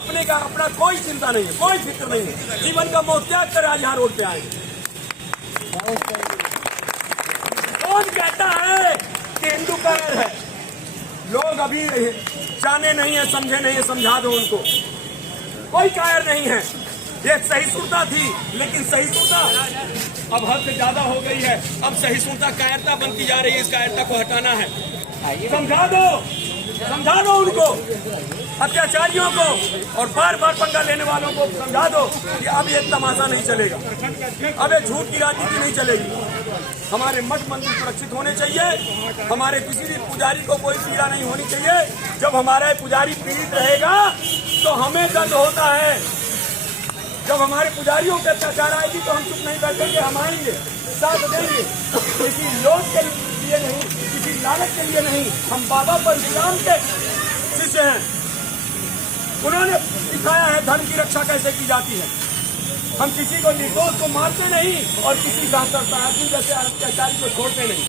अपने का अपना कोई चिंता नहीं है, कोई फिक्र नहीं है। जीवन का मोह त्याग कर आज यहाँ रोड पे आए। कौन कहता है कि हिंदू कायर है? लोग अभी जाने नहीं है, समझे नहीं है, समझा दो उनको। कोई कायर नहीं है। ये सहिष्णुता थी, लेकिन सहिष्णुता अब हद से ज्यादा हो गई है। अब सहिष्णुता कायरता बनती जा रही है। इस कायरता को हटाना है। समझा दो उनको, अत्याचारियों को और बार बार पंगा लेने वालों को समझा दो कि अब ये तमाशा नहीं चलेगा, अब ये झूठ की राजनीति नहीं चलेगी। हमारे मठ मंदिर सुरक्षित होने चाहिए। हमारे किसी भी पुजारी को कोई पीड़ा नहीं होनी चाहिए। जब हमारा पुजारी पीड़ित रहेगा तो हमें दर्द होता है। जब हमारे पुजारियों पे अत्याचार आएगी तो हम चुप नहीं बैठेंगे, हम आएंगे, साथ देंगे। किसी लोभ के लिए नहीं, किसी लालच के लिए नहीं। हम बाबा परशुराम के शिष्य हैं। उन्होंने सिखाया है धर्म की रक्षा कैसे की जाती है। हम किसी को निर्दोष को मारते नहीं और किसी का आदमी जैसे अत्याचारी को छोड़ते नहीं।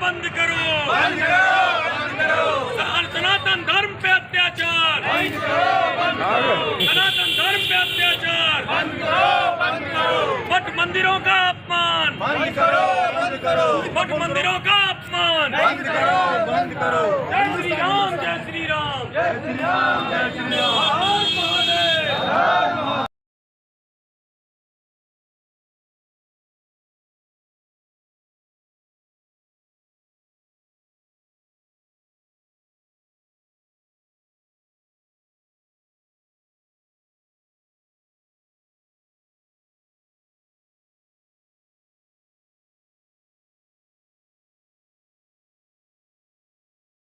बंद करो, बंद करो, बंद करो। सनातन धर्म पे अत्याचार बंद करो, बंद करो। सनातन धर्म पे अत्याचार बंद करो, बंद करो। मठ मंदिरों का अपमान बंद करो, बंद करो। मठ मंदिरों का अपमान बंद करो, बंद करो। जय श्री राम, जय श्री राम, जय श्री राम, जय श्री राम।